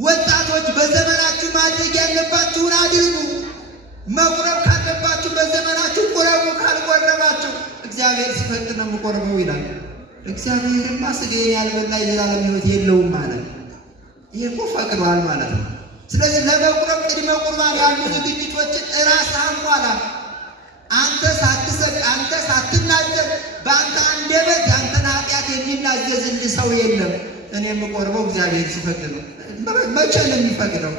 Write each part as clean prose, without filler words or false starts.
ወጣቶች በዘመናችሁ ማድረግ ያለባችሁን አድርጉ። መቁረብ ካለባችሁ በዘመናችሁ ቁረቡ። ካልቆረባችሁ እግዚአብሔር ሲፈቅድ ነው የምቆርበው ይላል። እግዚአብሔርማ ሥጋዬን ያልበላ የዘላለም ሕይወት የለውም ማለት ይሄ እኮ ፈቅዷል ማለት ነው። ስለዚህ ለመቁረብ ቅድመ ቁርባን ያሉ ዝግጅቶችን እራስህ አሟላ። አንተ ሳትሰግድ አንተ ሳትናገር በአንተ አንደበት ያንተን ኃጢአት የሚናዘዝልህ ሰው የለም። እኔ የምቆርበው እግዚአብሔር ሲፈቅድ ነው። መቼ ነው የሚፈቅደው?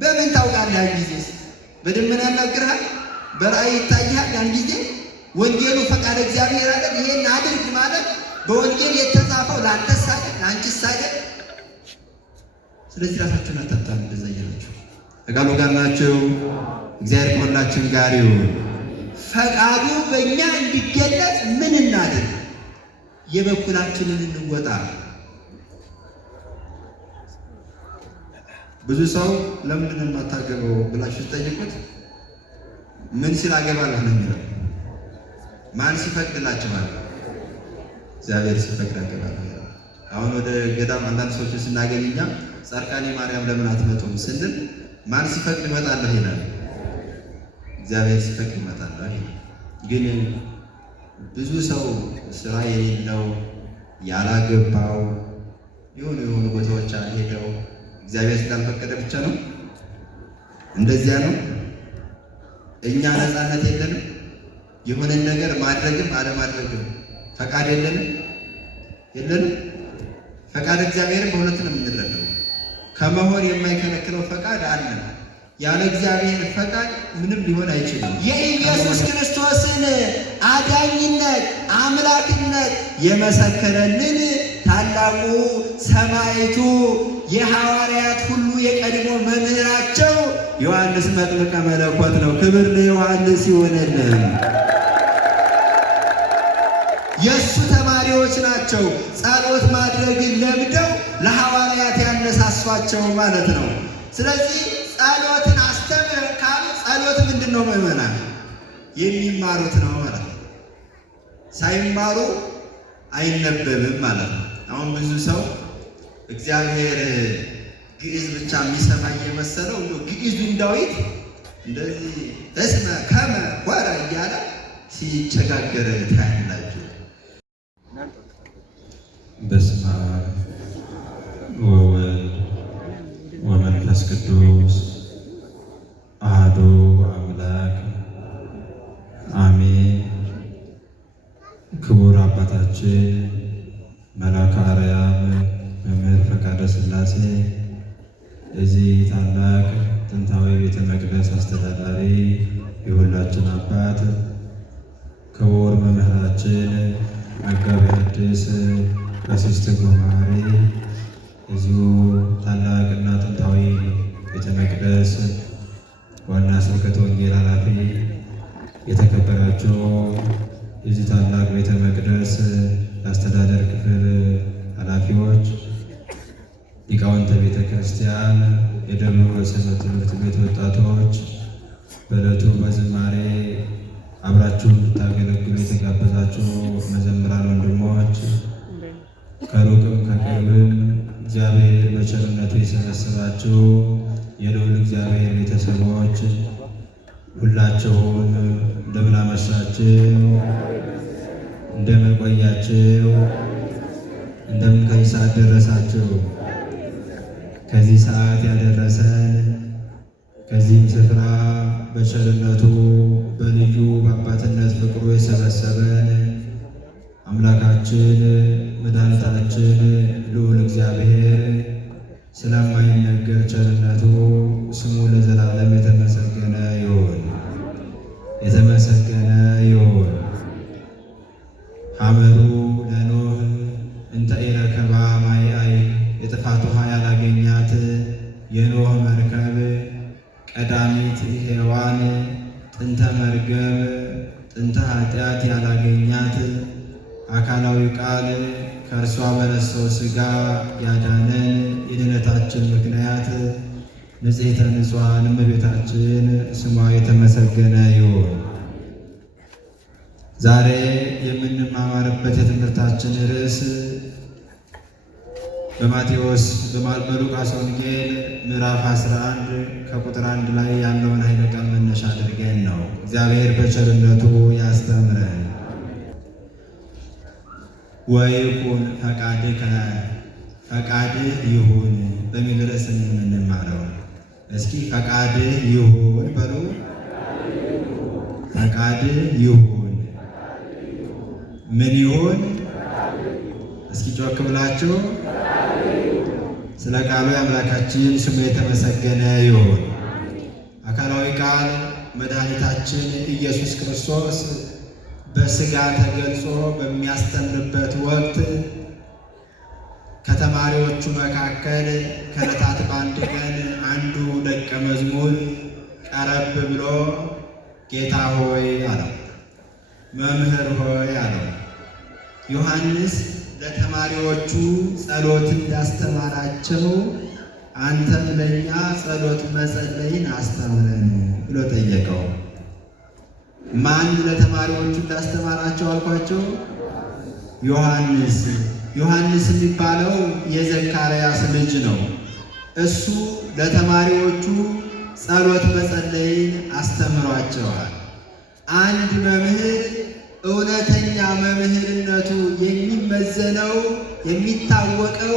በምን ታውቃለህ? ያን ጊዜስ በደመና ያናግርሃል፣ በራእይ ይታይሃል። ያን ጊዜ ወንጌሉ ፈቃድ እግዚአብሔር አለ። ይሄን አድርግ ማለት በወንጌል የተጻፈው ለአንተስ አይደል ለአንቺስ አይደል? ስለዚህ ራሳችሁን አታታሉ። እንደዛ እያላችሁ ፈቃዱ ጋር ናቸው። እግዚአብሔር ከሁላችን ጋር ይሁን። ፈቃዱ በእኛ እንዲገለጽ ምን እናድርግ? የበኩላችንን እንወጣ። ብዙ ሰው ለምንድን ነው የማታገበው ብላችሁ ጠይቁት። ምን ሲል አገባለሁ ነው የሚለው። ማን ሲፈቅድላችኋል? እግዚአብሔር ሲፈቅድ አገባለሁ። አሁን ወደ ገዳም አንዳንድ ሰዎች ስናገኝ እኛ ጻድቃኔ ማርያም ለምን አትመጡም ስንል ማን ሲፈቅድ እመጣለሁ ይላል። እግዚአብሔር ሲፈቅድ እመጣለሁ ይላል። ግን ብዙ ሰው ስራ የሌለው ያላገባው የሆኑ ቦታዎች ሄደው እግዚአብሔር ስላልፈቀደ ብቻ ነው። እንደዚያ ነው። እኛ ነፃነት የለንም። የሆነን ነገር ማድረግም አለማድረግም ፈቃድ የለንም። ፈቃድ እግዚአብሔርን በሁለት ነው የምንረዳው። ከመሆን የማይከለክለው ፈቃድ አለ። ያለ እግዚአብሔር ፈቃድ ምንም ሊሆን አይችልም። የኢየሱስ ክርስቶስን አዳኝነት አምላክነት የመሰከረልን ታላቁ ሰማዕቱ የሐዋርያት ሁሉ የቀድሞ መምህራቸው ዮሐንስ መጥምቀ መለኮት ነው። ክብር ለዮሐንስ ይሆንልን። የእሱ ተማሪዎች ናቸው። ጸሎት ማድረግን ለምደው ለሐዋርያት ያነሳሷቸው ማለት ነው። ስለዚህ ጸሎትን አስተምረን ካሉ ጸሎት ምንድን ነው? ምዕመናን የሚማሩት ነው ማለት ነው። ሳይማሩ አይነበብም ማለት ነው። አሁን ብዙ ሰው እግዚአብሔር ግዕዝ ብቻ የሚሰማ እየመሰለው ግዕዙን ዳዊት እንደዚህ እስመ ከመ ወረ እያለ ሲቸጋገር ታያላችሁ። በስመ አብ ወወልድ ወመንፈስ ቅዱስ አሐዱ አምላክ አሜን። ክቡር አባታችን መልአከ አርያም መምህር ፈቃደ ሥላሴ የዚህ ታላቅ ጥንታዊ ቤተ መቅደስ አስተዳዳሪ የሁላችን አባት፣ ክቡር መምህራችን መጋቤ ሐዲስ ቀሲስ ትጉህ መሐሪ እዚሁ ታላቅና ጥንታዊ ቤተ መቅደስ ዋና ስብከተ ወንጌል ኃላፊ፣ የተከበራችሁ የዚህ ታላቅ ቤተ መቅደስ የአስተዳደር ክፍል ኃላፊዎች፣ ሊቃውንተ ቤተ ክርስቲያን፣ የደብሩ ሰንበት ትምህርት ቤት ወጣቶች፣ በዕለቱ በዝማሬ አብራችሁ እንድታገለግሉ የተጋበዛችሁ መዘምራን ወንድሞች፣ ከሩቅም ከቅርብም እግዚአብሔር በቸርነቱ የሰበሰባችሁ የልዑል እግዚአብሔር ቤተሰቦች ሁላችሁም እንደምን አመሻችሁ? እንደምን ቆያችሁ? እንደምን ከዚህ ሰዓት ደረሳችሁ? ከዚህ ሰዓት ያደረሰን ከዚህም ስፍራ በቸርነቱ በልዩ በአባትነት ፍቅሩ የሰበሰበን አምላካችን መድኃኒታችን ልዑል እግዚአብሔር ስለማይነገር ቸርነቱ ስሙ ለዘላለም የተመሰገነ ይሁን። የተመሰገነ ይሁን። ሐመሩ ለኖህ እንተ ኢረከባ ማይአይ የጥፋት ውሃ ያላገኛት የኖህ መርከብ ቀዳሚት ሔዋን ጥንተ መርገም ጥንተ ኃጢአት ያላገኛት አካላዊ ቃል ከእርሷ በነሳው ሥጋ ያዳነን የድነታችን ምክንያት ንጽሕተ ንጹሐን እመቤታችን ስሟ የተመሰገነ ይሁን። ዛሬ የምንማማርበት የትምህርታችን ርዕስ በሉቃስ ወንጌል ምዕራፍ 11 ከቁጥር 1 ላይ ያለውን ኃይለ ቃል መነሻ አድርገን ነው። እግዚአብሔር በቸርነቱ ያስተምረን። ወይኩን ፈቃድከ ፈቃድህ ይሁን በሚል ርዕስ የምንማረው። እስኪ ፈቃድህ ይሁን በሉ። ፈቃድህ ይሁን ምን ይሁን? እስኪ ጮክ ብላችሁ ስለ ቃሉ የአምላካችን ስሙ የተመሰገነ ይሁን። አካላዊ ቃል መድኃኒታችን ኢየሱስ ክርስቶስ በሥጋ ተገልጾ በሚያስተምርበት ወቅት ከተማሪዎቹ መካከል ከዕለታት በአንድ ቀን አንዱ ደቀ መዝሙር ቀረብ ብሎ ጌታ ሆይ አለው፣ መምህር ሆይ አለው። ዮሐንስ ለተማሪዎቹ ጸሎት እንዳስተማራቸው አንተም ለእኛ ጸሎት መጸለይን አስተምረን ብሎ ጠየቀው። ማን ለተማሪዎቹ እንዳስተማራቸው አልኳቸው? ዮሐንስ። ዮሐንስ የሚባለው የዘካርያስ ልጅ ነው። እሱ ለተማሪዎቹ ጸሎት መጸለይን አስተምሯቸዋል። አንድ መምህር እውነተኛ መምህርነቱ የሚመዘነው የሚታወቀው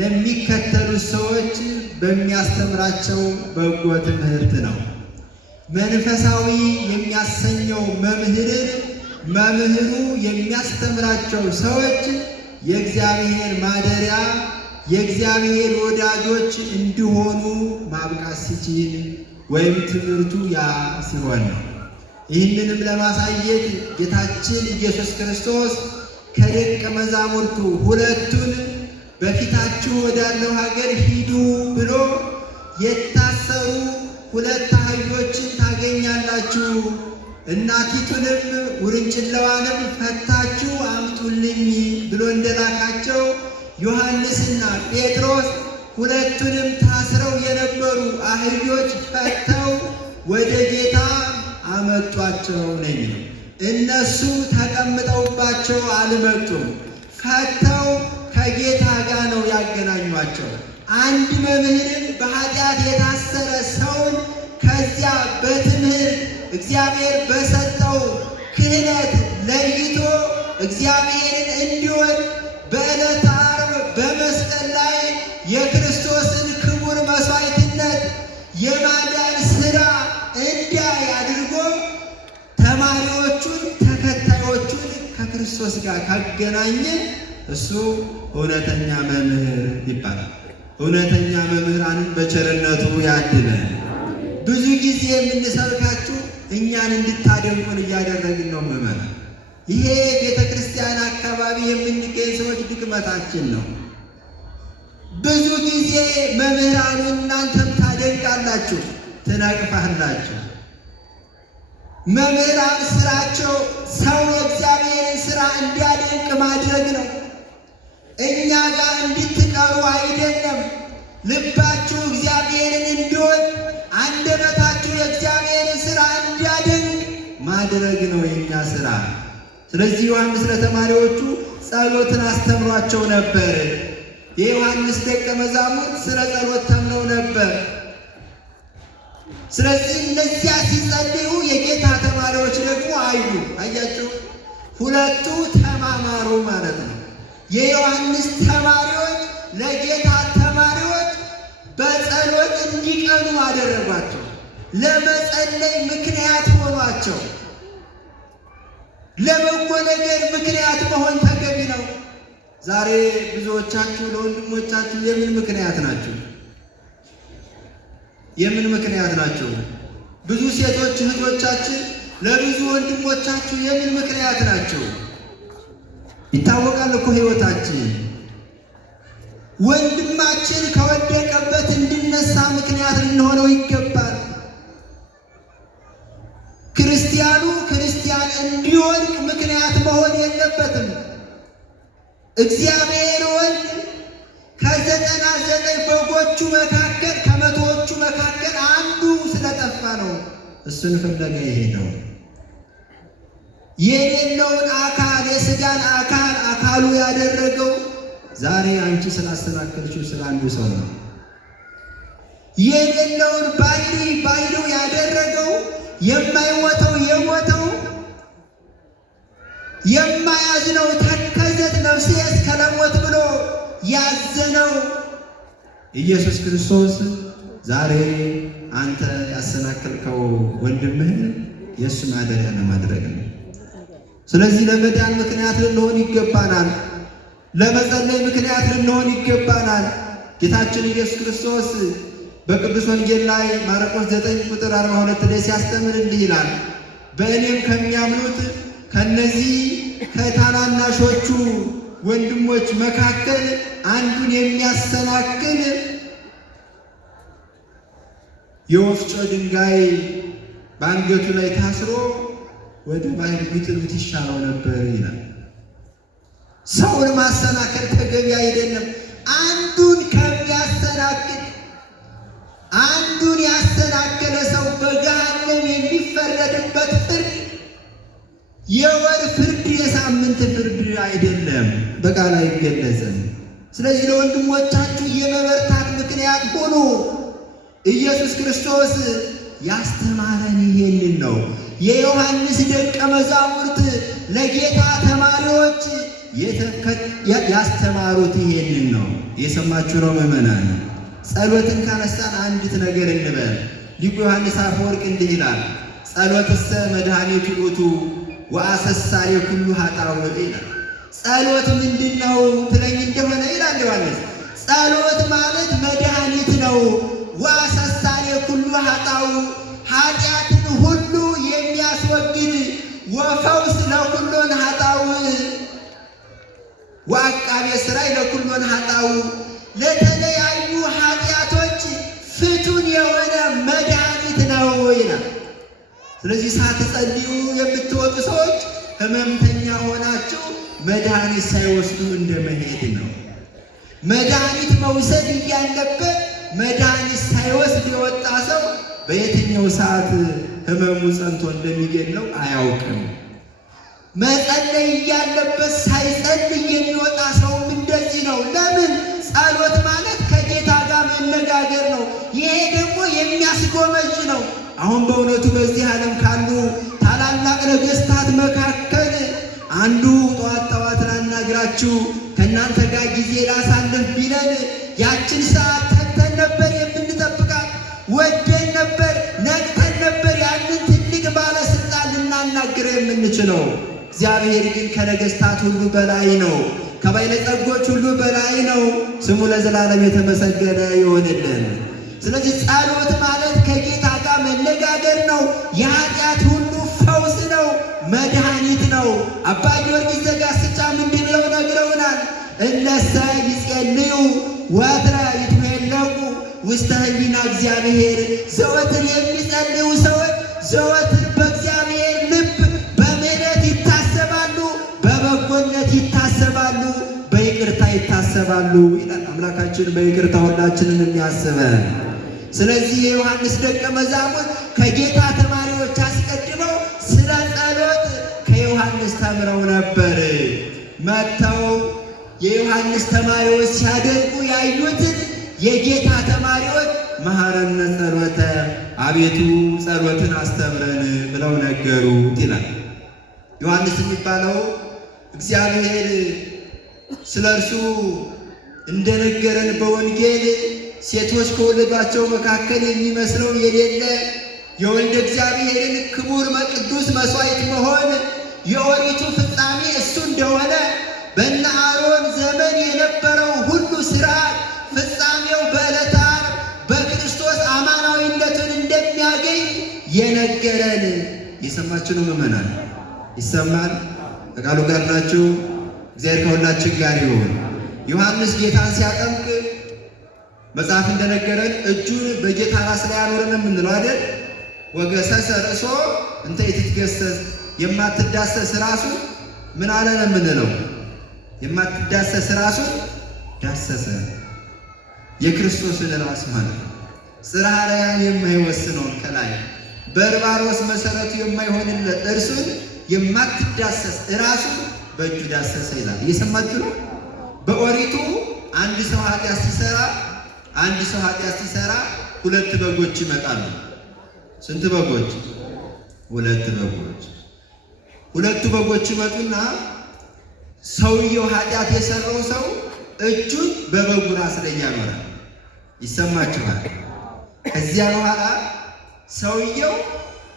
ለሚከተሉት ሰዎች በሚያስተምራቸው በጎ ትምህርት ነው። መንፈሳዊ የሚያሰኘው መምህሩ የሚያስተምራቸው ሰዎች የእግዚአብሔር ማደሪያ የእግዚአብሔር ወዳጆች እንዲሆኑ ማብቃት ሲችል ወይም ትምህርቱ ያ ሲሆን ነው። ይህንንም ለማሳየት ጌታችን ኢየሱስ ክርስቶስ ከደቀ መዛሙርቱ ሁለቱን በፊታችሁ ወዳለው ሀገር ሂዱ ብሎ የታሰሩ ሁለት አህዮችን ታገኛላችሁ፣ እናቲቱንም ውርንጭላዋንም ፈታችሁ አምጡልኝ ብሎ እንደላካቸው ዮሐንስና ጴጥሮስ ሁለቱንም ታስረው የነበሩ አህዮች ፈተው ወደ ጌታ አመጧቸው ነኝ። እነሱ ተቀምጠውባቸው አልመጡም። ፈተው ከጌታ ጋር ነው ያገናኟቸው። አንድ መምህርን በኃጢአት የታሰረ ሰውን ከዚያ በትምህርት እግዚአብሔር በሰጠው ክህነት ለይቶ እግዚአብሔርን እንዲወድ በዕለተ ዓርብ በመስቀል ላይ የክርስቶስን ክቡር መሥዋዕትነት የማዳን ሥራ እንዲያይ አድርጎ ተማሪዎቹን ተከታዮቹን ከክርስቶስ ጋር ካገናኘ እሱ እውነተኛ መምህር ይባላል። እውነተኛ መምህራንን በቸርነቱ ያድለን። ብዙ ጊዜ የምንሰብካችሁ እኛን እንድታደንቁን እያደረግን ነው ምዕመናን። ይሄ ቤተ ክርስቲያን አካባቢ የምንገኝ ሰዎች ድክመታችን ነው። ብዙ ጊዜ መምህራኑ እናንተም ታደንቃላችሁ፣ ትነቅፋላችሁ። መምህራን ስራቸው ሰው የእግዚአብሔርን ስራ እንዲያደንቅ ማድረግ ነው። እኛ ጋር እንድትቀሩ አይደለም። ልባችሁ እግዚአብሔርን እንዲወድ፣ አንደበታችሁ የእግዚአብሔርን ስራ እንዲያደንቅ ማድረግ ነው የኛ ስራ። ስለዚህ ዮሐንስ ለተማሪዎቹ ጸሎትን አስተምሯቸው ነበር። የዮሐንስ ደቀ መዛሙርት ስለ ጸሎት ተምረው ነበር። ስለዚህ እነዚያ ሲጸልዩ የጌታ ተማሪዎች ደግሞ አያቸው፣ ሁለቱ ተማማሩ ማለት ነው። የዮሐንስ ተማሪዎች ለጌታ ተማሪዎች በጸሎት እንዲቀኑ አደረጓቸው። ለመጸለይ ምክንያት ሆኗቸው። ለበጎ ነገር ምክንያት መሆን ተገቢ ነው። ዛሬ ብዙዎቻችሁ ለወንድሞቻችሁ የምን ምክንያት ናችሁ? የምን ምክንያት ናችሁ? ብዙ ሴቶች እህቶቻችን ለብዙ ወንድሞቻችሁ የምን ምክንያት ናቸው? ይታወቃል እኮ ሕይወታችን። ወንድማችን ከወደቀበት እንዲነሳ ምክንያት ልንሆነው ይገባል። ክርስቲያኑ ክርስቲያን እንዲወድቅ ምክንያት መሆን የለበትም። እግዚአብሔር ወልድ ከ99 በጎቹ መካከል ከመቶዎቹ መካከል አንዱ ስለጠፋ ነው እሱን ፍለጋ የሄደው። የሌለውን አካል የሥጋን አካሉ ያደረገው ዛሬ አንቺ ስላሰናከልሽው ስለ አንዱ ሰው ነው። የሌለውን ባሕሪ ያደረገው የማይሞተው የሞተው የማያዝነው ተከዘት ነፍሴ እስከ ለሞት ብሎ ያዘነው ኢየሱስ ክርስቶስ ዛሬ አንተ ያሰናከልከው ወንድምህን የእሱ ማደሪያ ለማድረግ ነው። ስለዚህ ለመዳን ምክንያት ልንሆን ይገባናል። ለመጸለይ ምክንያት ልንሆን ይገባናል። ጌታችን ኢየሱስ ክርስቶስ በቅዱስ ወንጌል ላይ ማርቆስ 9 ቁጥር 42 ላይ ሲያስተምር እንዲህ ይላል፣ በእኔም ከሚያምኑት ከነዚህ ከታናናሾቹ ወንድሞች መካከል አንዱን የሚያሰናክል የወፍጮ ድንጋይ በአንገቱ ላይ ታስሮ ወደ ባሕር ቢጥሉት ይሻለው ነበር ይላል። ሰውን ማሰናከል ተገቢ አይደለም። አንዱን ያሰናከለ ሰው በገሃነም የሚፈረድበት ፍርድ የወር ፍርድ፣ የሳምንት ፍርድ አይደለም፣ በቃል አይገለጽም። ስለዚህ ለወንድሞቻችሁ የመበርታት ምክንያት ሁኑ። ኢየሱስ ክርስቶስ ያስተማረን ይሄንን ነው። የዮሐንስ ደቀ መዛሙርት ለጌታ ተማሪዎች ያስተማሩት ይሄንን ነው። የሰማችሁ ነው ምእመናን። ጸሎትን ካነሳን አንዲት ነገር እንበል። ሊቁ ዮሐንስ አፈወርቅ እንዲህ ይላል፣ ጸሎትሰ መድኃኒቱ ውእቱ ወአሰሳሪ ኩሉ ኃጣውእ ይላል። ጸሎት ምንድን ነው ትለኝ እንደሆነ ይላል ዮሐንስ፣ ጸሎት ማለት መድኃኒት ነው። ወአሰሳሪ ኩሉ ኃጣውእ ኃጢአትን ሁሉ የሚያስወግድ ወፈውስ ለኩሎን ኃጣውእ ወአቃቤ ሥራይ ለኩሎን ኃጣውእ ለተለያዩ ኃጢአቶች ፍቱን የሆነ መድኃኒት ነው ይላል። ስለዚህ ሳትጸልዩ የምትወጡ ሰዎች ሕመምተኛ ሆናችሁ መድኃኒት ሳይወስዱ እንደመሄድ ነው። መድኃኒት መውሰድ እያለበት መድኃኒት ሳይወስድ የወጣ ሰው በየትኛው ሰዓት ሕመሙ ጸንቶ እንደሚገድለው አያውቅም። መጸለይ እያለበት ሳይጸልይ የሚወጣ ሰውም እንደዚህ ነው። ለምን? ጸሎት ማለት ከጌታ ጋር መነጋገር ነው። ይሄ ደግሞ የሚያስጎመጅ ነው። አሁን በእውነቱ በዚህ ዓለም ካሉ ታላላቅ ነገሥታት መካከል አንዱ ጠዋት ላናግራችሁ ከእናንተ ጋር ጊዜ ላሳልፍ ቢለን ያችን ሰዓት ተግተን ነበር የምንጠብቃት፣ ወደን ነበር፣ ነቅተን ነበር ያንን ትልቅ ባለስልጣን ልናናግረው የምንችለው። እግዚአብሔር ግን ከነገሥታት ሁሉ በላይ ነው፣ ከባለጸጎች ሁሉ በላይ ነው። ስሙ ለዘላለም የተመሰገነ ይሆንልን። ስለዚህ ጸሎት ማለት ከጌታ ጋር መነጋገር ነው። የኃጢአት ሁሉ ፈውስ ነው፣ መድኃኒት ነው። አባ ጊዮርጊስ ዘጋስጫ ምንድን ብለው ነግረውናል? እነሰ ይጼልዩ ወትረ ይትሜለቁ ውስተ ህሊና እግዚአብሔር። ዘወትር የሚጸልዩ ሰዎች ዘወትር በእግዚአብሔር ልብ በምሕረት ይታሰባሉ፣ በበጎነት ይታሰባሉ፣ በይቅርታ ይታሰባሉ ይላል። አምላካችን በይቅርታ ሁላችንን የሚያስበን። ስለዚህ የዮሐንስ ደቀ መዛሙርት ከጌታ ተማሪዎች አስቀድመው ስለ ጸሎት ከዮሐንስ ተምረው ነበር። መጥተው የዮሐንስ ተማሪዎች ሲያደርጉ ያዩትን የጌታ ተማሪዎች መሐረነ ጸሎተ፣ አቤቱ ጸሎትን አስተምረን ብለው ነገሩት ይላል። ዮሐንስ የሚባለው እግዚአብሔር ስለ እርሱ እንደነገረን በወንጌል ሴቶች ከወለዷቸው መካከል የሚመስለው የሌለ የወልደ እግዚአብሔርን ክቡር ቅዱስ መሥዋዕት መሆን የኦሪቱ ፍጻሜ እሱ እንደሆነ በእነ አሮን ዘመን የነበረው ሁሉ ሥርዓት ፍጻሜው በዕለተ ዓርብ በክርስቶስ አማናዊነቱን እንደሚያገኝ የነገረን። የሰማችሁ ነው ምእመናን? ይሰማል? ከቃሉ ጋር ናችሁ? እግዚአብሔር ከሁላችን ጋር ይሁን። ዮሐንስ ጌታን ሲያጠምቅ መጽሐፍ እንደነገረን እጁን በጌታ ራስ ላይ አኖረን የምንለው አይደል? ወገሰሰ ርእሶ እንተ ኢትትገሰስ፣ የማትዳሰስ ራሱ ምን አለ ነው የምንለው? የማትዳሰስ ራሱን ዳሰሰ። የክርስቶስን ራስ ማለት ነው። ጽርሐ አርያም የማይወስነውን ከላይ በርባሮስ መሰረቱ የማይሆንለት እርሱን የማትዳሰስ ራሱን በእጁ ዳሰሰ ይላል። እየሰማችሁ ነው? በኦሪቱ አንድ ሰው ኃጢአት ሲሰራ ሁለት በጎች ይመጣሉ። ስንት በጎች? ሁለት በጎች። ሁለቱ በጎች ይመጡና ሰውየው ኃጢአት የሰራው ሰው እጁን በበጉ ራስ ላይ ያኖራል። ይሰማችኋል? ከዚያ በኋላ ሰውየው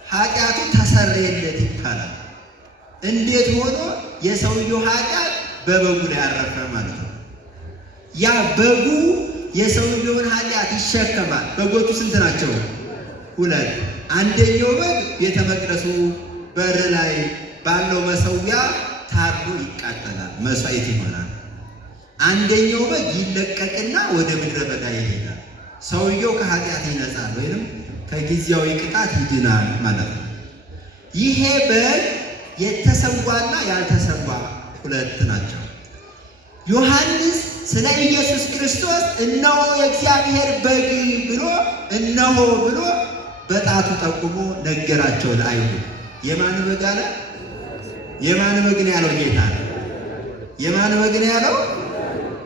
ኃጢአቱ ተሰረየለት ይባላል። እንዴት ሆኖ? የሰውየው ኃጢአት በበጉ ላይ ያረፈ ማለት ነው። ያ በጉ የሰውየውን ኃጢአት ይሸከማል። በጎቹ ስንት ናቸው? ሁለት። አንደኛው በግ ቤተ መቅደሱ በር ላይ ባለው መሰዊያ ታርዶ ይቃጠላል፣ መስዋዕት ይሆናል። አንደኛው በግ ይለቀቅና ወደ ምድረ በዳ ይሄዳል። ሰውየው ከኃጢአት ይነጻል ወይም ከጊዜያዊ ቅጣት ይድናል ማለት ነው። ይሄ በግ የተሰዋና ያልተሰዋ ሁለት ናቸው። ዮሐንስ ስለ ኢየሱስ ክርስቶስ እነሆ የእግዚአብሔር በግ ብሎ በጣቱ ጠቁሞ ነገራቸው ለአይሁድ። የማን በግ አለ? የማን በግ ነው ያለው? ጌታ ነው። የማን በግ ነው ያለው?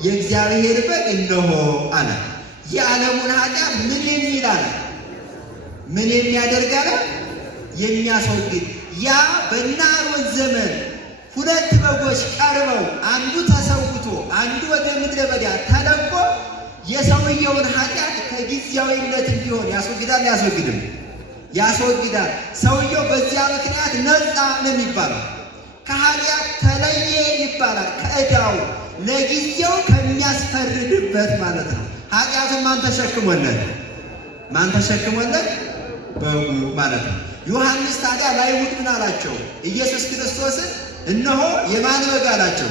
የእግዚአብሔር በግ እነሆ አለ። የዓለሙን ኃጢአት ምን የሚል አለ? ምን የሚያደርግ አለ? የሚያስወግድ። ያ በእነ አሮን ዘመን ሁለት በጎች ቀርበው አንዱ ተሰውቶ አንዱ ወደ ምድረ በዳ ተለቆ የሰውየውን ኃጢአት ከጊዜያዊነት ቢሆን ያስወግዳል። ያስወግድም? ያስወግዳል። ሰውየው በዚያ ምክንያት ነፃ ነው የሚባለው። ከኃጢአት ተለየ ይባላል። ከዕዳው ለጊዜው ከሚያስፈርድበት ማለት ነው። ኃጢአቱን ማን ተሸክሞለት? ማን ተሸክሞለት? በጉ ማለት ነው። ዮሐንስ ታዲያ ለአይሁድ ምን አላቸው? ኢየሱስ ክርስቶስን እነሆ የማን በግ አላቸው?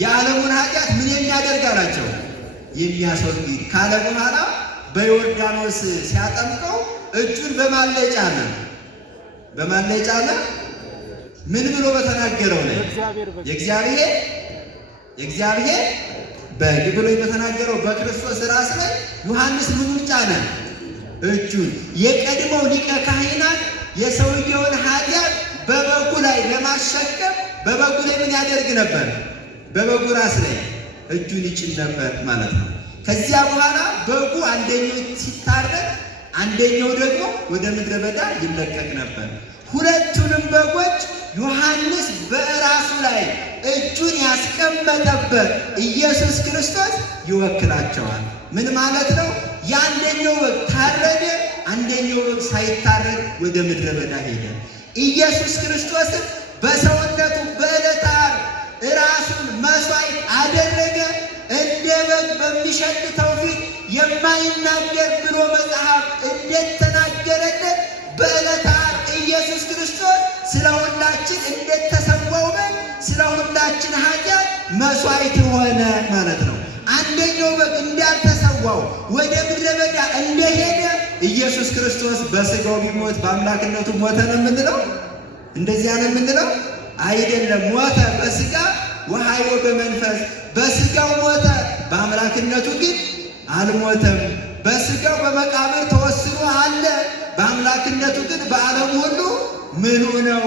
የዓለሙን ኃጢአት ምን የሚያደርግ አላቸው? የሚያስወግድ ካለ በኋላ በዮርዳኖስ ሲያጠምቀው እጁን በማን ላይ ጫነ? በማን ላይ ጫነ? ምን ብሎ በተናገረው ላይ የእግዚአብሔር በግ ብሎ በተናገረው በክርስቶስ ራስ ላይ ዮሐንስ ምኑን ጫነ? እጁን። የቀድሞው ሊቀ ካህናት የሰውየውን ኃጢአት በበጉ ላይ ለማሸከም በበጉ ላይ ምን ያደርግ ነበር? በበጉ ራስ ላይ እጁን ይጭን ነበር ማለት ነው። ከዚያ በኋላ በጉ አንደኛው ሲታረድ፣ አንደኛው ደግሞ ወደ ምድረ በዳ ይለቀቅ ነበር። ሁለቱንም በጎች ዮሐንስ በራሱ ላይ እጁን ያስቀመጠበት ኢየሱስ ክርስቶስ ይወክላቸዋል። ምን ማለት ነው? የአንደኛው በግ ታረደ፣ አንደኛው በግ ሳይታረድ ወደ ምድረ በዳ ሄደ። ኢየሱስ ክርስቶስም በሰውነቱ በዕለተ ዓርብ ራሱን መስዋዕት አደረገ። እንደ በግ በሚሸልተው ፊት የማይናገር ብሎ መጽሐፍ እንደተናገረለት በዕለተ ዓርብ ኢየሱስ ክርስቶስ ስለ ሁላችን እንደተሰዋው በግ ስለ ሁላችን ኃጢአት መስዋዕት ሆነ ማለት ነው። አንደኛው በግ እንዳልተሰዋው ወደ ምድረ በዳ እንደሄደ ኢየሱስ ክርስቶስ በሥጋው ቢሞት በአምላክነቱ ሞተ ነው የምንለው? እንደዚያ ነው የምንለው? አይደለም። ሞተ በሥጋ ወሐዮ በመንፈስ። በሥጋው ሞተ፣ በአምላክነቱ ግን አልሞተም። በሥጋው በመቃብር ተወስኖ አለ፣ በአምላክነቱ ግን በዓለም ሁሉ ምኑ ነው።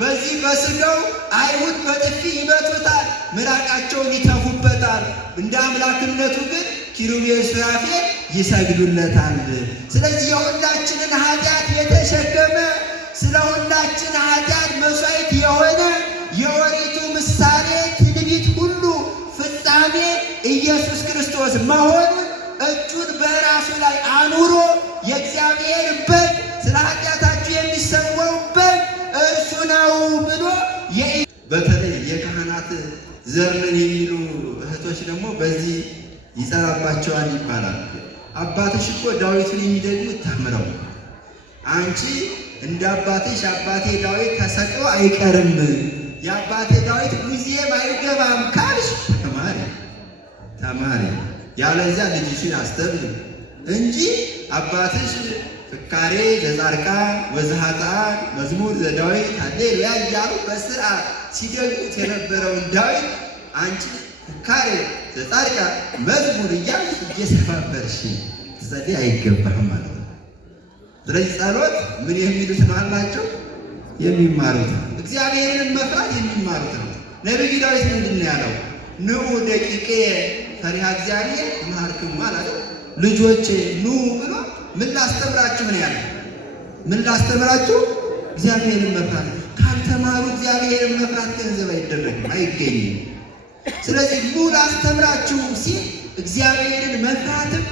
በዚህ በሥጋው አይሁድ በጥፊ ይመቱታል፣ ምራቃቸውን ይተፉበታል። እንደ አምላክነቱ ግን ኪሩቤል ሱራፌል ይሰግዱለታል። ስለዚህ የሁላችንን ኃጢአት የተሸከመ ስለ ሁላችን ኃጢአት መስዋዕት የሆነ የኦሪቱ ምሳሌ ትንቢት ሁሉ ፍጻሜ ኢየሱስ ክርስቶስ መሆኑን እጁን በራሱ ላይ አኑሮ የእግዚአብሔር በግ ስለ ኃጢአታችሁ የሚሰዋው በግ እርሱ ነው ብሎ በተለይ የካህናት ዘርነን የሚሉ እህቶች ደግሞ በዚህ ይጸራባቸዋል ይባላል። አባትሽ እኮ ዳዊትን የሚደግሙት ተምረው፣ አንቺ እንደ አባትሽ አባቴ ዳዊት ተሰቅሎ አይቀርም፣ የአባቴ ዳዊት ሙዚየም አይገባም ካልሽ ተማሪ፣ ያለዚያ ልጅሽን አስተምሪ እንጂ አባትሽ ፍካሬ ዘጻድቃን ወዘኃጥአን መዝሙር ዘዳዊት ሃሌሉያ እያሉ በስርዓት ሲደግሙት የነበረውን ዳዊት አንቺ ፍካሬ ዘጻድቃን መዝሙር እያልሽ እየሰባበርሽ ትጸልይ አይገባህም ማለት ነው። ስለዚህ ጸሎት ምን የሚሉት ነው አላቸው? የሚማሩት ነው። እግዚአብሔርን መፍራት የሚማሩት ነው። ነቢዩ ዳዊት ምንድን ነው ያለው? ንዑ ደቂቄ ፈሪሃ እግዚአብሔር ይምሃርክሙ ማለት ልጆቼ ኑ ብሎ ምን ላስተምራችሁ ነው ያለው? ምን ላስተምራችሁ? እግዚአብሔርን መፍራት። ካልተማሩ እግዚአብሔርን መፍራት ገንዘብ አይደረግም፣ አይገኝም። ስለዚህ ኑ ላስተምራችሁ ሲል እግዚአብሔርን መፍራትም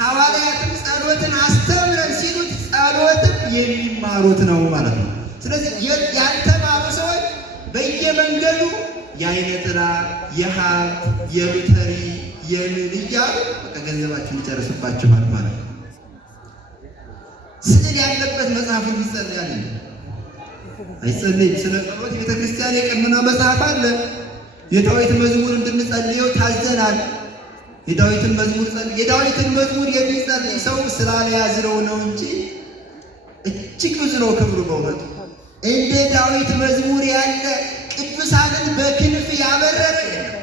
ሐዋርያትም ጸሎትን አስተምረን ሲሉት ጸሎትም የሚማሩት ነው ማለት ነው። ስለዚህ ያልተማሩ ሰዎች በየመንገዱ የዓይነ ጥላ፣ የሀብት፣ የሎተሪ፣ የምን እያሉ በቃ ገንዘባችሁን ይጨርስባችኋል ማለት ነው። ስዕል ያለበት መጽሐፉን ይጸልያል አይጸልይም። ስለ ጸሎት ቤተ ክርስቲያን የቀኖና መጽሐፍ አለ። የዳዊት መዝሙር እንድንጸልየው ታዘናል። የዳዊትን መዝሙር የሚጸልይ ሰው ስላልያዝነው ነው እንጂ እጅግ ብዙ ነው ክብሩ በእውነቱ። እንደ ዳዊት መዝሙር ያለ ቅዱሳንን በክንፍ ያበረረ የለም።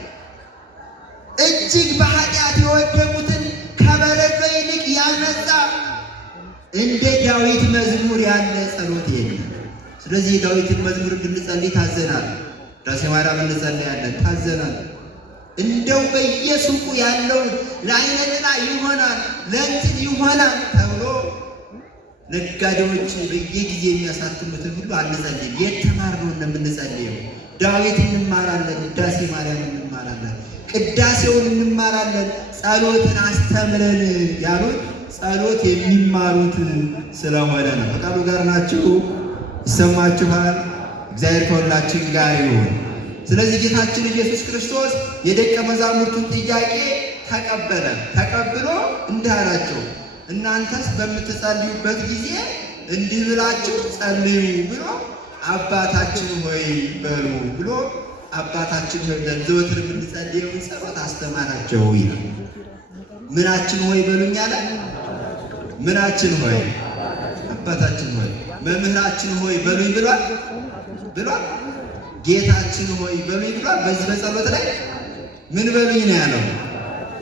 እጅግ በኃጢአት የወደቁትን ከበረዶ ይልቅ ያነጻ እንደ ዳዊት መዝሙር ያለ ጸሎት የለም። ስለዚህ የዳዊትን መዝሙር እንድንጸልይ ታዘናል። ዳሴ ማርያም እንጸልያለን ታዘናል። እንደው በየሱቁ ያለውን ለዓይነ ጥላ ይሆናል ለእንትን ይሆናል ተብሎ ነጋዴዎች በየጊዜ የሚያሳትሙትን ሁሉ አንጸልይም። የተማርነው እንደምንጸልየው ዳዊት እንማራለን፣ ዳሴ ማርያም እንማራለን፣ ቅዳሴውን እንማራለን። ጸሎትን አስተምረን ያሉት ጸሎት የሚማሩት ስለሆነ ነው። በቃሉ ጋር ናችሁ? ይሰማችኋል? እግዚአብሔር ከሁላችን ጋር ይሁን። ስለዚህ ጌታችን ኢየሱስ ክርስቶስ የደቀ መዛሙርቱን ጥያቄ ተቀብሎ እንዲህ አላቸው፣ እናንተስ በምትጸልዩበት ጊዜ እንዲህ ብላችሁ ጸልዩ ብሎ አባታችን ሆይ በሉ ብሎ አባታችን ሆይ ብለን ዘወትር የምንጸልየውን ጸሎት አስተማራቸው ይላል። ምናችን ሆይ በሉኝ አለ። ምናችን ሆይ? አባታችን ሆይ። መምህራችን ሆይ በሉኝ ብሏል። ጌታችን ሆይ በሉኝ ብሏል። በዚህ በጸሎት ላይ ምን በሉኝ ነው ያለው?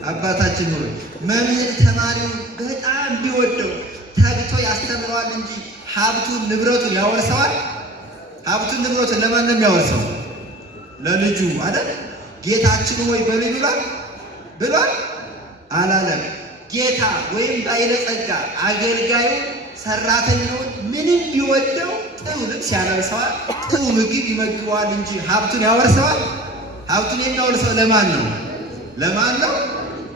አባታችን ሆይ። መምህር ተማሪውን በጣም ቢወደው ተግቶ ያስተምረዋል እንጂ ሀብቱን ንብረቱን ያወርሰዋል? ሀብቱን ንብረቱን ለማን ነው የሚያወርሰው? ለልጁ አይደል? ጌታችን ሆይ በሉኝ ብሏል አላለም። ጌታ ወይም ባለጸጋ አገልጋዩ ሰራተኛውን ምንም ቢወደው ጥሩ ልብስ ያለብሰዋል፣ ጥሩ ምግብ ይመግበዋል እንጂ ሀብቱን ያወርሰዋል? ሀብቱን የሚያወርሰው ለማን ነው?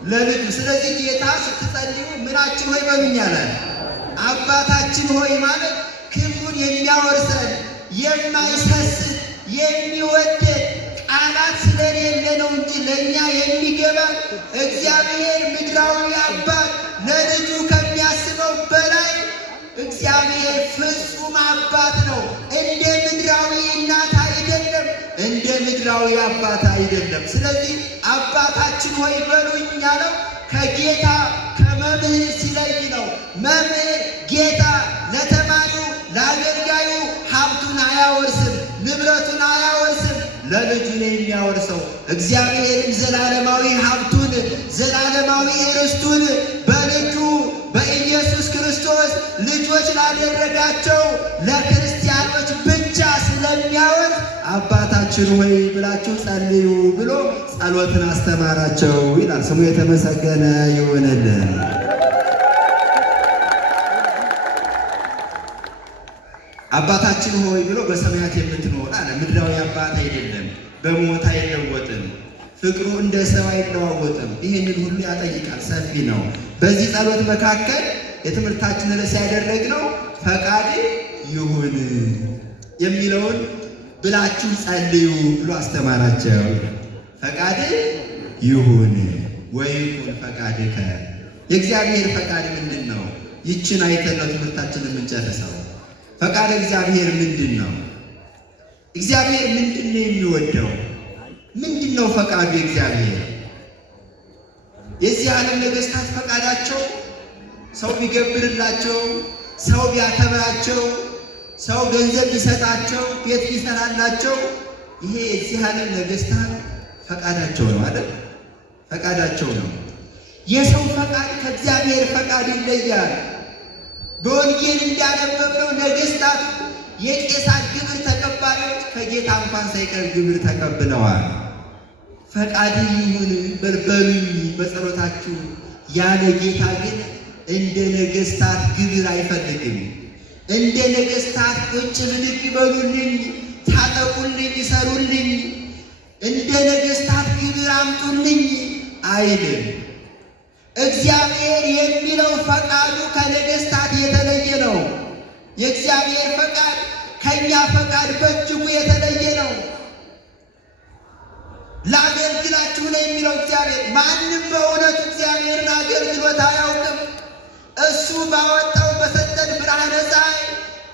ለልጁ። ስለዚህ ጌታ ስትጸልዩ ምናችን ሆይ በሉኝ አለ። አባታችን ሆይ ማለት ክብሩን የሚያወርሰን የማይሰስት የሚወደድ ቃላት ስለሌለ ነው እንጂ ለእኛ የሚገባ እግዚአብሔር ምድራዊ አባት ለልጁ ከሚያስበው በላይ እግዚአብሔር ፍጹም አባት ነው። እንደ ምድራዊ እናት አይደለም፣ እንደ ምድራዊ አባት አይደለም። ስለዚህ አባታችን ሆይ በሉኝ ያለው ከጌታ ከመምህር ሲለይ ነው። መምህር ጌታ ለተማሪው ለአገልጋዩ ሀብቱን አያወርስም፣ ንብረቱን አያወርስም፣ ለልጁ ነው የሚያወርሰው። እግዚአብሔርም ዘላለማዊ ሀብቱን ዘላለማዊ ርስቱን በልጁ በኢየሱስ ክርስቶስ ልጆች ላደረጋቸው ለክርስቲያኖች ብቻ ስለሚያወርስ አባታችን ሆይ ብላችሁ ጸልዩ ብሎ ጸሎትን አስተማራቸው ይላል። ስሙ የተመሰገነ ይሁንልን። አባታችን ሆይ ብሎ በሰማያት የምትኖር አለ። ምድራዊ አባት አይደለም፣ በሞት አይለወጥም፣ ፍቅሩ እንደ ሰው አይለዋወጥም። ይህንን ሁሉ ያጠይቃል፣ ሰፊ ነው። በዚህ ጸሎት መካከል የትምህርታችን ርዕስ ያደረግነው ፈቃድ ይሁን የሚለውን ብላችሁ ጸልዩ ብሎ አስተማራቸው። ፈቃድ ይሁን ወይኩን ፈቃድከ። የእግዚአብሔር ፈቃድ ምንድን ነው? ይችን አይተን ነው ትምህርታችንን የምንጨርሰው። ፈቃድ እግዚአብሔር ምንድን ነው? እግዚአብሔር ምንድን ነው የሚወደው? ምንድን ነው ፈቃዱ እግዚአብሔር? የዚህ ዓለም ነገሥታት ፈቃዳቸው ሰው ቢገብርላቸው፣ ሰው ቢያከብራቸው፣ ሰው ገንዘብ ቢሰጣቸው፣ ቤት ቢሰራላቸው፣ ይሄ የዚህ ዓለም ነገሥታት ፈቃዳቸው ነው አይደል? ፈቃዳቸው ነው። የሰው ፈቃድ ከእግዚአብሔር ፈቃድ ይለያል። በወንጌል እንዳነበብነው ነገሥታት የቄሳር ግብር ተቀባዮች ከጌታ እንኳን ሳይቀር ግብር ተቀብለዋል። ፈቃድ ይሁን በሉኝ በጸሎታችሁ ያለ ጌታ ግን እንደ ነገሥታት ግብር አይፈልግም። እንደ ነገሥታት ቁጭ ብድግ በሉልኝ፣ ታጠቁልኝ፣ ይሰሩልኝ፣ እንደ ነገሥታት ግብር አምጡልኝ አይልም። እግዚአብሔር የሚለው ፈቃዱ ከነገሥታት የተለየ ነው። የእግዚአብሔር ፈቃድ ከእኛ ፈቃድ በእጅጉ የተለየ ነው። ላገልግላችሁ ነው የሚለው እግዚአብሔር። ማንም በእውነቱ እግዚአብሔርን አገልግሎት አያውቅም። እሱ ባወጣው በሰጠን ብርሃነ ፀሐይ፣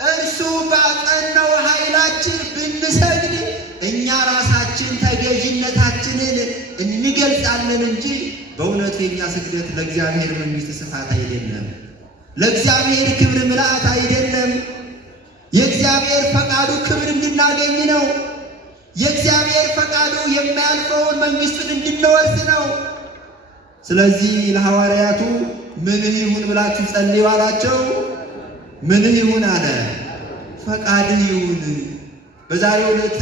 እርሱ ባጸናው ኃይላችን ብንሰግድ እኛ ራሳችን ተገዥነታችንን እንገልጻለን እንጂ በእውነቱ የኛ ስግደት ለእግዚአብሔር መንግሥት ስፋት አይደለም፣ ለእግዚአብሔር ክብር ምልአት አይደለም። የእግዚአብሔር ፈቃዱ ክብር እንድናገኝ ነው። የእግዚአብሔር ፈቃዱ የማያልፈውን መንግሥቱን እንድንወርስ ነው። ስለዚህ ለሐዋርያቱ ምን ይሁን ብላችሁ ጸልዩ አላቸው። ምን ይሁን አለ? ፈቃድ ይሁን። በዛሬው ዕለት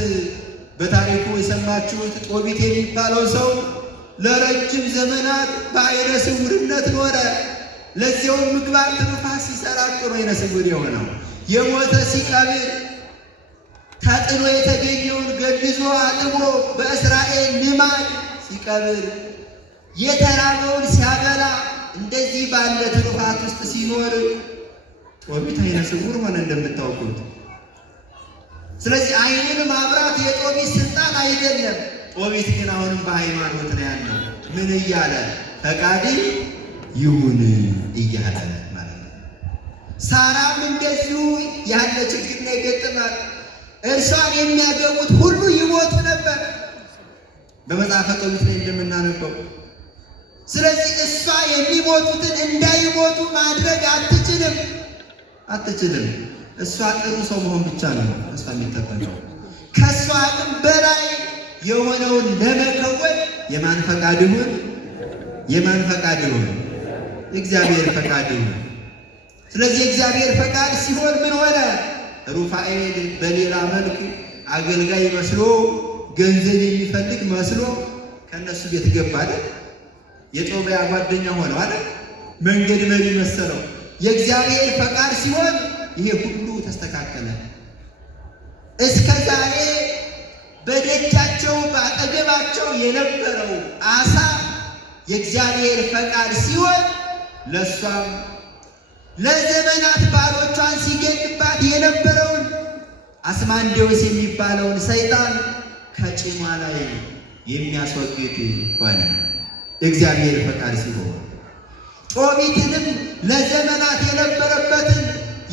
በታሪኩ የሰማችሁት ጦቢት የሚባለው ሰው ለረጅም ዘመናት በዓይነ ስውርነት ኖረ። ለዚያውም ምግባር ትሩፋት ሲሰራ ጥሩ ዓይነ ስውር የሆነው የሞተ ሲቀብር ተጥሎ የተገኘውን ገድዞ አጥቦ በእስራኤል ልማድ ሲቀብር የተራበውን ሲያበላ እንደዚህ ባለ ትሩፋት ውስጥ ሲኖር ጦቢት ዓይነ ስውር ሆነ እንደምታውቁት። ስለዚህ ዓይንን ማብራት የጦቢት ስልጣን አይደለም። ጦቢት ግን አሁንም በሃይማኖት ነው ያለው። ምን እያለ? ፈቃድ ይሁን እያለ ማለት ነው። ሳራም እንደዚሁ ያለ ችግር ነው የገጠማት። እርሷን የሚያገቡት ሁሉ ይሞቱ ነበር በመጽሐፈ ጦቢት ላይ እንደምናነበው። ስለዚህ እሷ የሚሞቱትን እንዳይሞቱ ማድረግ አትችልም። እሷ ጥሩ ሰው መሆን ብቻ ነው እሷ የሚጠበቀው። ከእሷ አቅም በላይ የሆነውን ለመከወን የማን ፈቃድ ይሁን? የእግዚአብሔር ፈቃድ ይሁን። ስለዚህ የእግዚአብሔር ፈቃድ ሲሆን ምን ሆነ? ሩፋኤል በሌላ መልክ አገልጋይ መስሎ ገንዘብ የሚፈልግ መስሎ ከነሱ ቤት ገባ አይደል? የጦቢያ ጓደኛ ሆነው አይደል? መንገድ መሪ መሰለው። የእግዚአብሔር ፈቃድ ሲሆን ይሄ ሁሉ ተስተካከለ። እስከ ዛሬ በደጃቸው በአጠገባቸው የነበረው አሳ የእግዚአብሔር ፈቃድ ሲሆን ለሷም ለዘመናት ባሮቿን ሲገድባት የነበረውን አስማንዴዎስ የሚባለውን ሰይጣን ከጭኗ ላይ የሚያስወግድ ሆነ። እግዚአብሔር ፈቃድ ሲሆን ጦቢትንም ለዘመናት የነበረበትን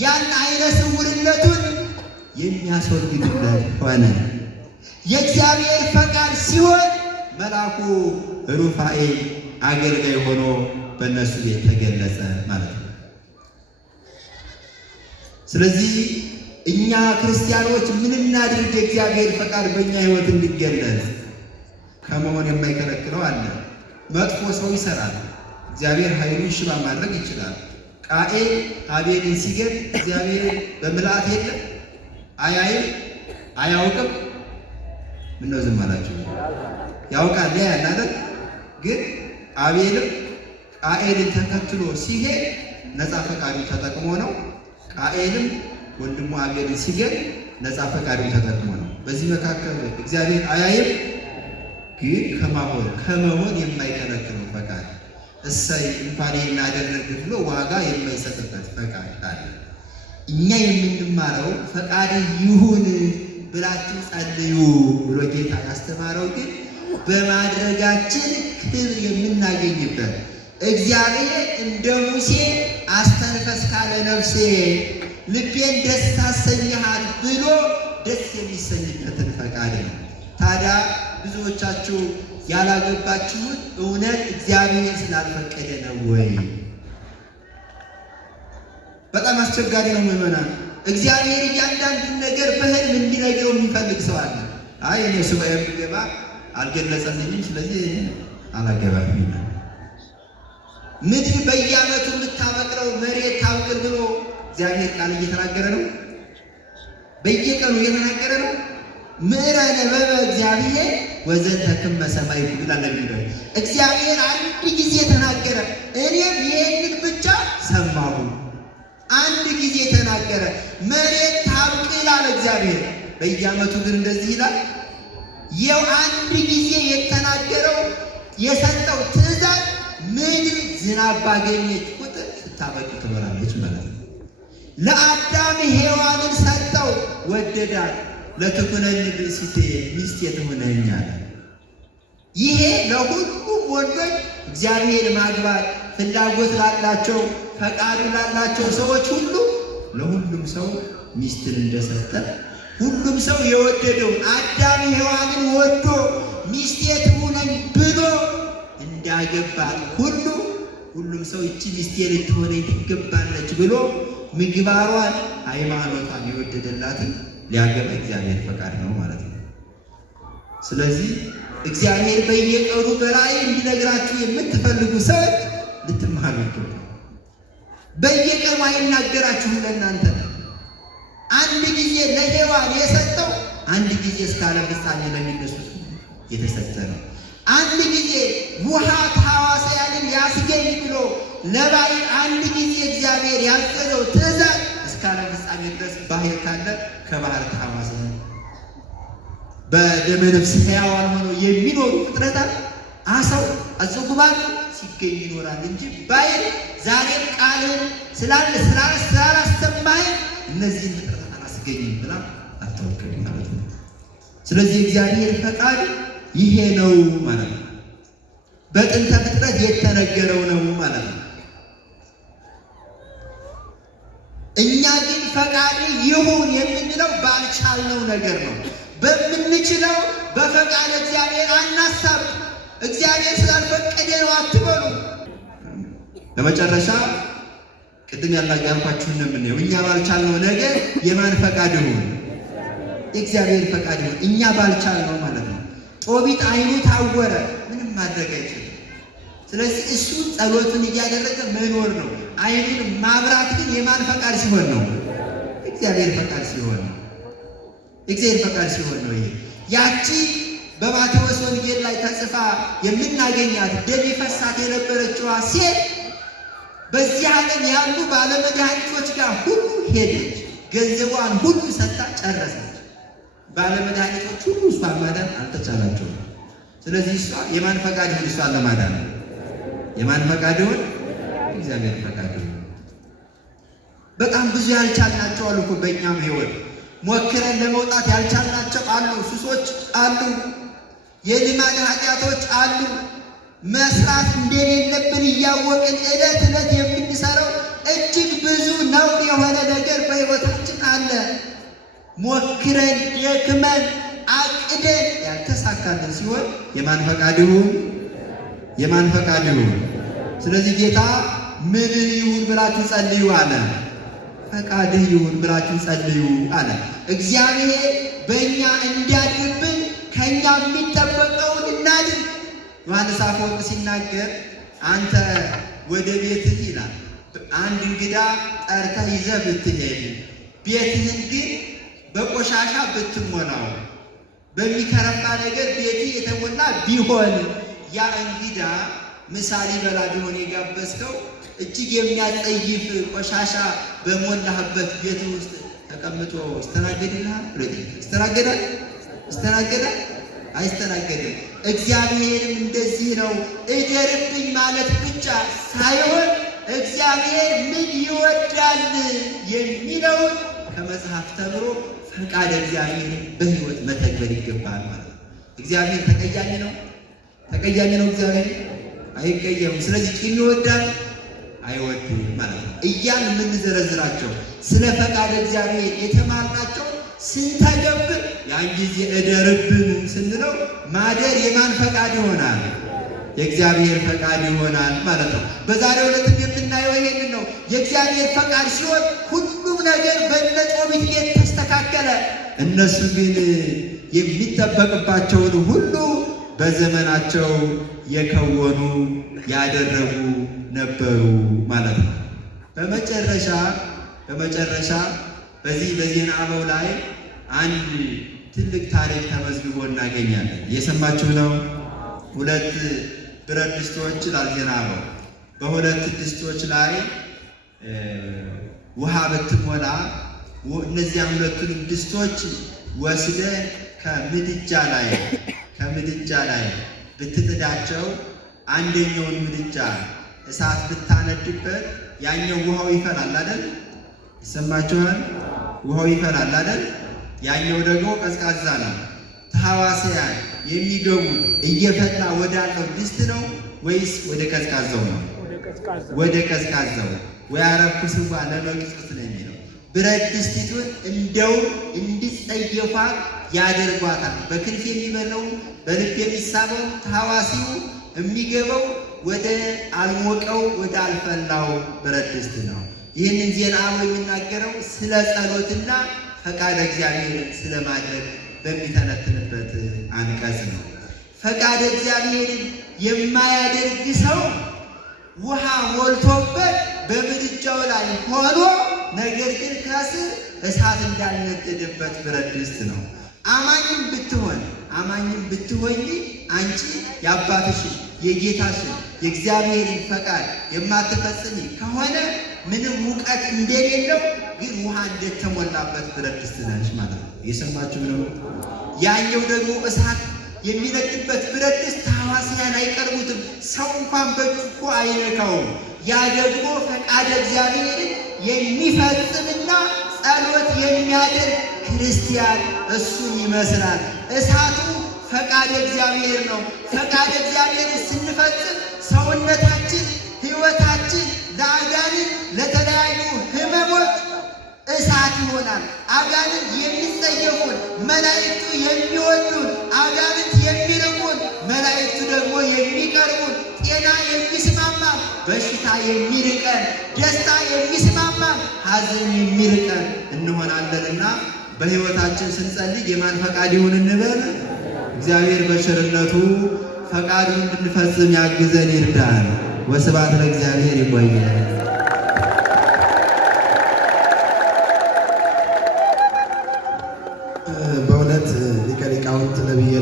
ያን ዓይነ ስውርነቱን የሚያስወግድለት ሆነ። የእግዚአብሔር ፈቃድ ሲሆን መልአኩ ሩፋኤል አገልጋይ ሆኖ በእነሱ ቤት ተገለጸ ማለት ነው። ስለዚህ እኛ ክርስቲያኖች ምን እናድርግ? የእግዚአብሔር ፈቃድ በእኛ ሕይወት እንዲገለጽ ከመሆን የማይከለክለው አለ። መጥፎ ሰው ይሰራል፣ እግዚአብሔር ኃይሉን ሽባ ማድረግ ይችላል። ቃኤል አቤልን ሲገድል እግዚአብሔር በምልአት የለም? አያይም? አያውቅም? ምነው ዝም አላችሁ? ያውቃል ያናለን። ግን አቤልም ቃኤልን ተከትሎ ሲሄድ ነፃ ፈቃዱን ተጠቅሞ ነው። ቃኤልም ወንድሙ አቤልን ሲገድል ነፃ ፈቃዱን ተጠቅሞ ነው። በዚህ መካከል እግዚአብሔር አያይም? ግን ከመሆን የማይከለክለው ፈቃድ እሰይ እንኳን እናደረግ ብሎ ዋጋ የማይሰጥበት ፈቃድ አለ። እኛ የምንማረው ፈቃድ ይሁን ብላችሁ ጸልዩ ብሎ ጌታ ያስተማረው ግን በማድረጋችን ክብር የምናገኝበት እግዚአብሔር እንደ ሙሴ አስተንፈስ ካለ ነፍሴ ልቤን ደስ ታሰኝሃት ብሎ ደስ የሚሰኝበትን ፈቃድ ነው። ታዲያ ብዙዎቻችሁ ያላገባችሁት እውነት እግዚአብሔር ስላልፈቀደ ነው ወይ? በጣም አስቸጋሪ ነው ምዕመናን። እግዚአብሔር እያንዳንዱን ነገር በህልም እንዲነግረው የሚፈልግ ሰው አለ። አይ እኔ ሱባኤ ብገባ አልገለጸልኝም፣ ስለዚህ አላገባም ይላል። ምድር በየዓመቱ የምታበቅለው መሬት ታብቅል ብሎ እግዚአብሔር ቃል እየተናገረ ነው። በየቀኑ እየተናገረ ነው። ምዕረ ነበበ እግዚአብሔር ወዘንተ ክመ ሰማዕኩ ይላል የሚለው። እግዚአብሔር አንድ ጊዜ ተናገረ፣ እኔም ይሄንን ብቻ ሰማሁ። አንድ ጊዜ ተናገረ፣ መሬት ታብቅል ይላል እግዚአብሔር። በየዓመቱ ግን እንደዚህ ይላል። ይኸው አንድ ጊዜ የተናገረው የሰጠው ትእዛዝ ምድር ዝናብ ባገኘች ቁጥር ስታበቅል ትበላለች ማለት ነው። ለአዳም ሔዋንን ሰጠው፣ ወደዳት። ለትኩነኒ ብእሲቴ ሚስቴ ትሁነኝ አለ። ይሄ ለሁሉም ወንዶች እግዚአብሔር ማግባት ፍላጎት ላላቸው ፈቃዱ ላላቸው ሰዎች ሁሉ ለሁሉም ሰው ሚስትን እንደሰጠ ሁሉም ሰው የወደደው አዳም ሔዋንን ወዶ ሚስቴ ትሁነኝ ብሎ እንዳገባት ሁሉ ሁሉም ሰው እቺ ሚስቴ ልትሆነኝ ትገባለች ብሎ ምግባሯን ሃይማኖቷን የወደደላትን ሊያገባ እግዚአብሔር ፈቃድ ነው ማለት ነው። ስለዚህ እግዚአብሔር በየቀኑ በራእይ እንዲነግራችሁ የምትፈልጉ ሰዎች ልትማሩ ይገባል። በየቀኑ አይናገራችሁም ለእናንተ። አንድ ጊዜ ለሔዋን የሰጠው አንድ ጊዜ እስከ ዓለም ፍጻሜ ለሚነሱት የተሰጠ ነው። አንድ ጊዜ ውሃ ተሐዋስያንን ያስገኝ ብሎ ለባሕር አንድ ጊዜ እግዚአብሔር ያዘዘው ትእዛዝ እስከ ዓለም ፍጻሜ ድረስ ባሕር ካለ ከባሕር ተሐዋስያን በደመ ነፍስ ሕያዋን ሆነው የሚኖሩ ፍጥረታት አሳው አዘጉባን ሲገኝ ይኖራል እንጂ ባሕር ዛሬም ቃልን ስላላሰማህ እነዚህን ፍጥረታት አላስገኝም ብላ አታውቅም ማለት ነው። ስለዚህ እግዚአብሔር ፈቃድ ይሄ ነው ማለት ነው። በጥንተ ፍጥረት የተነገረው ነው ማለት ነው። እኛ ግን ፈቃድ ይሁን የምንለው ባልቻልነው ነገር ነው። በምንችለው በፈቃድ እግዚአብሔር አናሳብ። እግዚአብሔር ስላልፈቀደ ነው አትበሉ። በመጨረሻ ቅድም ያልኳችሁን ነው የምናየው። እኛ ባልቻልነው ነገር የማን ፈቃድ ይሁን? የእግዚአብሔር ፈቃድ ይሁን። እኛ ባልቻልነው ማለት ነው። ጦቢት ዓይኑ ታወረ፣ ምንም ማድረግ አይችልም። ስለዚህ እሱ ጸሎቱን እያደረገ መኖር ነው። ዓይኑን ማብራት ግን የማን ፈቃድ ሲሆን ነው? እግዚአብሔር ፈቃድ ሲሆን ነው። እግዚአብሔር ፈቃድ ሲሆን ነው። ይሄ ያቺ በማቴዎስ ወንጌል ላይ ተጽፋ የምናገኛት ደም ይፈሳት የነበረችዋ ሴት በዚህ ዓለም ያሉ ባለመድኃኒቶች ጋር ሁሉ ሄደች። ገንዘቧን ሁሉ ሰጥታ ጨረሰች። ባለመድኃኒቶች ሁሉ እሷን ማዳን አልተቻላቸውም። ስለዚህ እሷ የማን ፈቃድ ይሁን? እሷን ለማዳን ነው። የማን ፈቃድ ይሁን? እግዚአብሔር ፈቃድ ይሁን። በጣም ብዙ ያልቻልናቸው አሉ እኮ በእኛም ሕይወት ሞክረን ለመውጣት ያልቻልናቸው አሉ። ሱሶች አሉ፣ የልማድ ኃጢአቶች አሉ። መስራት እንደሌለብን እያወቅን ዕለት ዕለት የምንሰራው እጅግ ብዙ ነውር የሆነ ነገር በሕይወታችን አለ። ሞክረን ደክመን አቅደን ያልተሳካልን ሲሆን የማን ፈቃድ ይሁን? የማን ፈቃድ ይሁን? ስለዚህ ጌታ ምንን ይሁን ብላችሁ ጸልዩ አለ። ፈቃድህ ይሁን ብላችሁ ጸልዩ አለ። እግዚአብሔር በእኛ እንዲያድርብን ከእኛ የሚጠበቀውን እናድርግ። ዮሐንስ አፈወርቅ ሲናገር አንተ ወደ ቤትህ ይላል አንድ እንግዳ ጠርተህ ይዘህ ብትሄድ ቤትህን ግን በቆሻሻ ብትሞላው በሚከረፋ ነገር ቤትህ የተሞላ ቢሆን ያ እንግዳ ምሳሌ በላ ቢሆን የጋበዝከው እጅግ የሚያጸይፍ ቆሻሻ በሞላህበት ቤት ውስጥ ተቀምጦ ይስተናገድልሃል? ይስተናገዳል? ይስተናገዳል? አይስተናገድም። እግዚአብሔርም እንደዚህ ነው። እደርብኝ ማለት ብቻ ሳይሆን እግዚአብሔር ምን ይወዳል የሚለውን ከመጽሐፍ ተምሮ ፈቃድ እግዚአብሔር በሕይወት መተግበር ይገባል ማለት ነው። እግዚአብሔር ተቀያሚ ነው? ተቀያሚ ነው? እግዚአብሔር አይቀየምም። ስለዚህ ቂም ይወዳል? አይወድም ማለት ነው። እያን የምንዘረዝራቸው ስለ ፈቃድ እግዚአብሔር የተማርናቸው ስንተገብር ያን ጊዜ እደርብን ስንለው ማደር የማን ፈቃድ ይሆናል? የእግዚአብሔር ፈቃድ ይሆናል ማለት ነው። በዛሬው ዕለት የምናየው ይሄንን ነው። የእግዚአብሔር ፈቃድ ሲሆን ሁሉም ነገር በነጾሚት የተስተካከለ፣ እነሱ ግን የሚጠበቅባቸውን ሁሉ በዘመናቸው የከወኑ ያደረጉ ነበሩ ማለት ነው። በመጨረሻ በዚህ በዜና አበው ላይ አንድ ትልቅ ታሪክ ተመዝግቦ እናገኛለን። እየሰማችሁ ነው። 2 ብረት ድስቶች ላልዜናበው በ2 ድስቶች ላይ ውሃ ብትሞላ እነዚያ 2ቱንም ድስቶች ወስደን ከምድጃ ላይ ብትጥዳቸው አንደኛውን ምድጃ እሳት ብታነድበት ያኛው ውሃው ይፈላል አይደል? ይሰማችኋል? ውሃው ይፈላል አይደል? ያኛው ደግሞ ቀዝቃዛ ነው። ተሐዋስያን የሚገቡት እየፈላ ወዳለው ድስት ነው ወይስ ወደ ቀዝቃዛው ነው? ወደ ቀዝቃዛው። ወያረኩስዋ ለመቅጽት ነው የሚለው። ብረት ድስቲቱን እንደው እንዲጸየፏት ያደርጓታል። በክንፍ የሚበረው በልብ የሚሳበው ተሐዋሲው የሚገባው ወደ አልሞቀው ወደ አልፈላው ብረት ድስት ነው። ይህንን ዜና አበው የሚናገረው ስለ ጸሎትና ፈቃደ እግዚአብሔር ስለማድረግ በሚተነትንበት አንቀጽ ነው። ፈቃደ እግዚአብሔርን የማያደርግ ሰው ውሃ ሞልቶበት በምድጃው ላይ ሆኖ ነገር ግን ከስር እሳት እንዳልነደደበት ብረት ድስት ነው። አማኝም ብትሆኝ አንቺ የአባትሽን የጌታሽን የእግዚአብሔርን ፈቃድ የማትፈጽሚ ከሆነ ምንም ሙቀት እንደሌለው ግን ውሃ እንደተሞላበት ብረት ድስት ነሽ ማለት ነው። እየሰማችሁ ነው። ያኛው ደግሞ እሳት የሚነድበት ብረት ድስት ተሐዋስያን አይቀርቡትም። ሰው እንኳን በእጁ እኮ አይነካውም። ያ ደግሞ ፈቃደ እግዚአብሔርን የሚፈጽምና ጸሎት የሚያደርግ ክርስቲያን እሱን ይመስላል። እሳቱ ፈቃደ እግዚአብሔር ነው። ፈቃደ እግዚአብሔርን ስንፈጽም ሰውነታችን፣ ሕይወታችን ለአጋንንት ለተለያዩ ሕመሞች እሳት ይሆናል። አጋንንት የሚጸየፉን፣ መላእክቱ የሚወዱን፣ አጋንንት የሚርቁን፣ መላእክቱ ደግሞ የሚቀርቡን፣ ጤና የሚስማማን፣ በሽታ የሚርቀን፣ ደስታ የሚስማማን፣ ሐዘን የሚርቀን እንሆናለንና በሕይወታችን ስንጸልይ የማን ፈቃድ ይሁን እንበል? እግዚአብሔር በቸርነቱ ፈቃዱን እንድንፈጽም ያግዘን ይርዳን። ወስብሐት ለእግዚአብሔር። ይቆየን። በእውነት ሊቀ ሊቃውንት ነቢየ